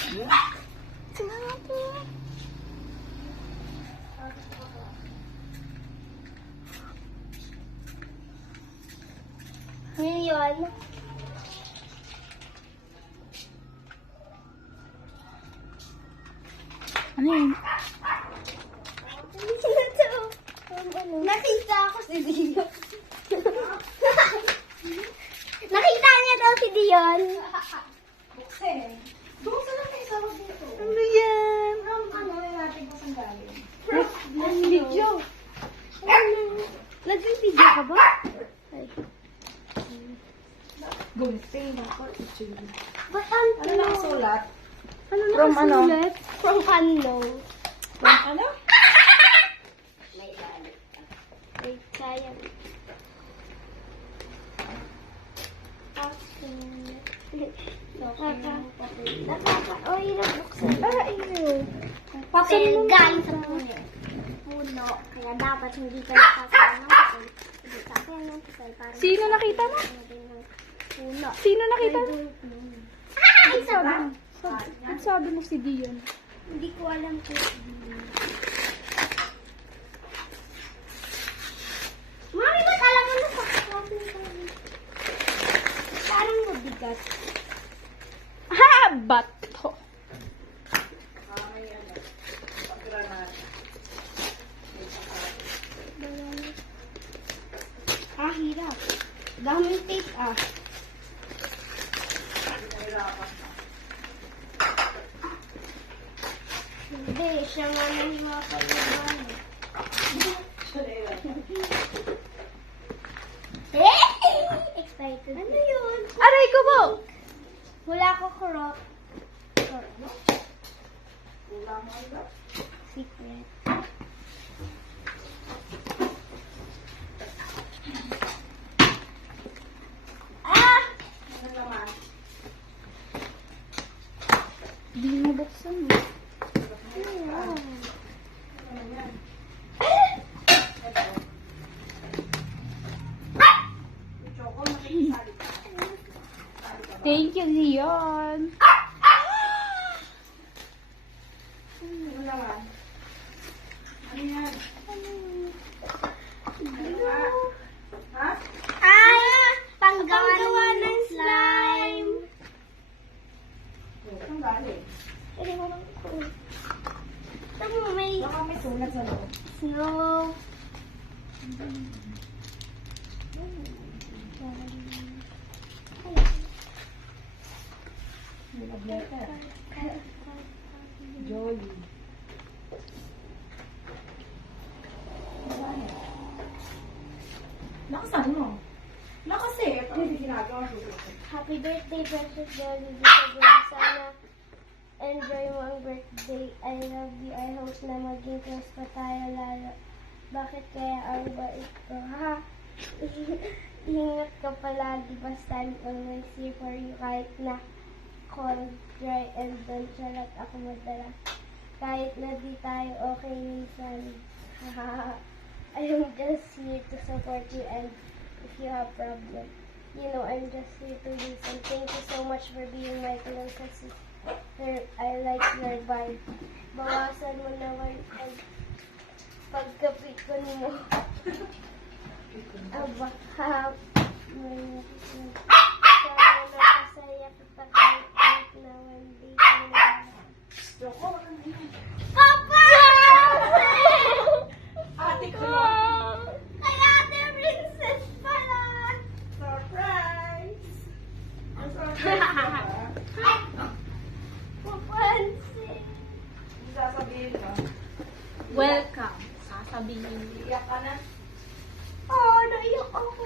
Tingnan natin. Ngayon, Ano yun? nakita ako si Dion. Nakita niya daw si Dion. Buksen. Buksen na may tawag dito. Ano yan? Ano na natin kung saan galing? Video. Nag-video ka ba? Ay. Gunting ako. Ba't ang Ano nakasulat? Ano From ano? nakasulat? From ano? From ano? Wait, kaya. Oy, nabuksan. Iyo. Papel galing sa puno. Puno. Kaya dapat hindi ka nakasama ng papel. Hindi ka kaya ng papel. Para Sino nakita mo? puno. Sino nakita mo? Ay, sabi. Ang sabi mo si Dion. Hindi ko alam kung Mami, ba't alam mo na sa parang mabigat. Ha! Bato. Hirap. Daming tape, Hindi, siya nga nahiwapan naman. Excited. Ano yun? Aray ko po! Wala ko kurot. Secret. Di nabuksan mo. Thank you, Dion. Ano naman? Ano yan? Ha? Panggawa ng slime. Saan galing? Tama mo, may Baka may sulat sa loob. snow. May love letter. Jolly. Lakasan mo. Lakasip. Ano yung ginagawa ko? Happy birthday, precious Dolly. Sana enjoy mo ang birthday. I love you. I hope na maging close pa tayo lalo. Bakit kaya ang bait ko, ha? Ingat ka palagi. Basta I'm always here for you. Kahit na cold, dry, and don't charot ako madalas. Kahit na di tayo okay minsan. I am just here to support you, and if you have problem, you know I'm just here to listen. Thank you so much for being my closest sister. I like your vibe. Bawasan mo naman ang pagkapit ko mo. Aba, sana nakasaya kita kahit naman dito. Papa! Ate ko. Kay Ate Princess pala! Surprise! Ang surprise ba? Papansin! Sasabihin mo. Welcome. Sasabihin. Iyak ka na. Oh, naiyak ako.